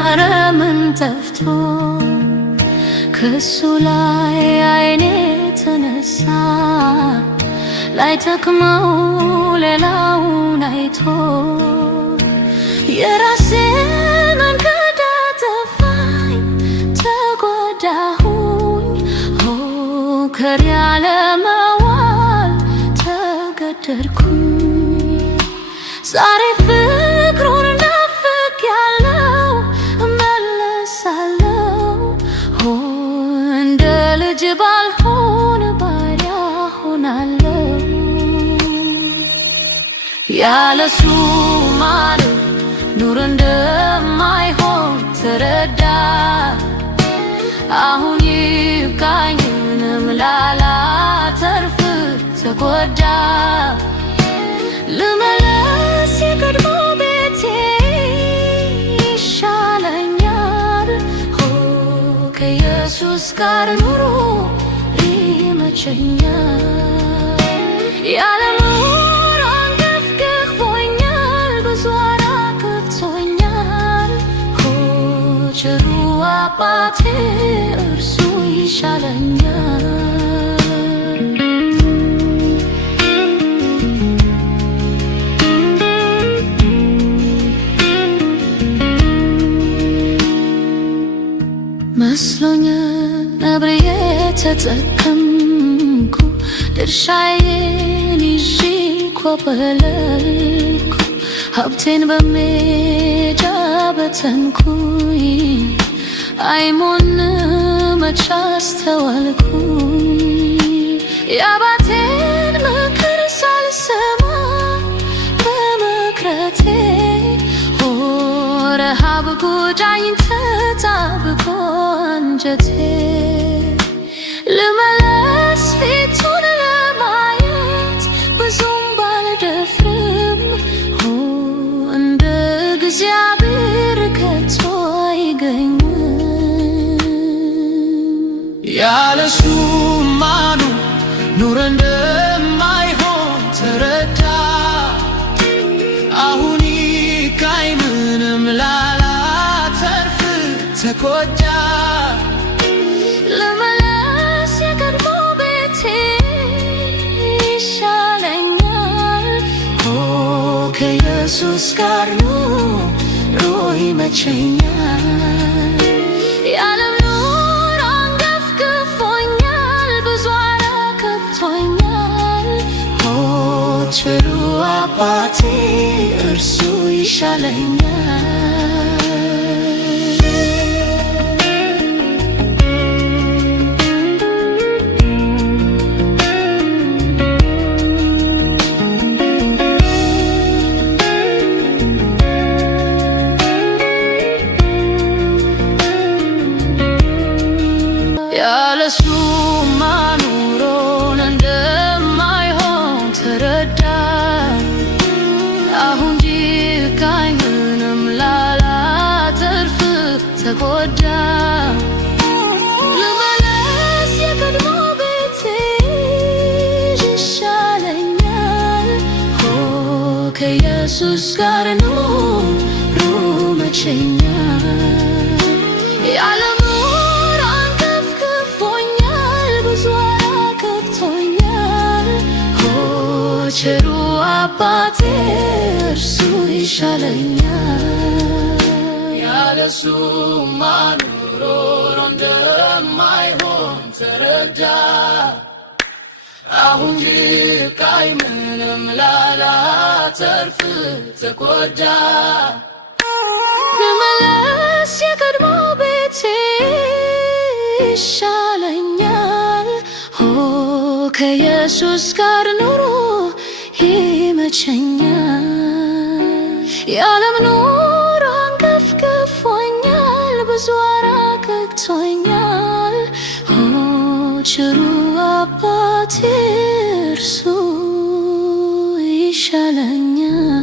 አረምን ጠፍቶ ከሱ ላይ አይኔ ተነሳ ላይ ተክመው ሌላውን አይቶ የራሴ መንገድ ጠፋኝ ተጎዳሁኝ ሆከር ያለመዋል ተገደድኩኝ ዛሬ ፍቅሩን ናፍቄያለሁ እመለሳለሁ እንደ ልጅ ባልሆን ባሪያ ሆናለሁ ያለሱ ማለት ኑር እንደማይሆን ተረዳ አሁን ይብቃኝ ምንም ላላተርፍ ተጎዳ ልመለስ የቀድሞ ቤቴ ይሻለኛል ከኢየሱስ ጋር ኑሮ ይመቸኛል የዓለም ኑሮ አንገፍግፎኛል ብዙ አራቅቶኛል ቸሩ አባቴ እርሱ ይሻለኛል መስሎኝ ነብር የተጠቀምኩ ድርሻዬን ይዤ ኮበለልኩ ሀብቴን በሜዳ በተንኩኝ አይሞን መች አስተዋልኩኝ የአባቴን ምክር ሳልሰማ በመክረቴ ረሃብ ጎዳኝ ተጣብቆ አንጀቴ ልመለስ ፊቱን ለማየት ብዙም ባልደፍርም እንደ እግዚአብሔር ከቶ አይገኝም ያለሱ ማኑ ኑር እንደማይሆን ተረዳ አሁን ይብቃኝ ምንም ላላተርፍ ተጎዳ ልመለስ የቀድሞ ቤቴ ይሻለኛል ከኢየሱስ ጋር ኑሮ ይመቸኛል የዓለም ኑሮ አንገፍግፎኛል ብዙ አራቅቶኛል ቸሩ አባቴ እርሱ ይሻለኛል ያለሱ ኑሮን እንደማይሆን ተረዳ አሁን ይብቃኝ ምንም ላላተርፍ ተጎዳ ልመለስ የቀድሞ ቤቴ ይሻለኛል ከኢየሱስ ጋር ኑሮ ይመቸኛል የዓለም ቸሩ አባቴ እርሱ ይሻለኛል ያለሱ ኑሮ እንደማይሆን ተረዳ አሁን ይብቃኝ ምንም ላላተርፍ ተጎዳ ልመለስ የቀድሞ ቤቴ ይሻለኛል ከኢየሱስ ጋር ኑሮ ይመቸኛል የዓለም ኑሮ አንገፍግፎኛል ብዙ አራቅቶኛል ቸሩ አባቴ እርሱ ይሻለኛል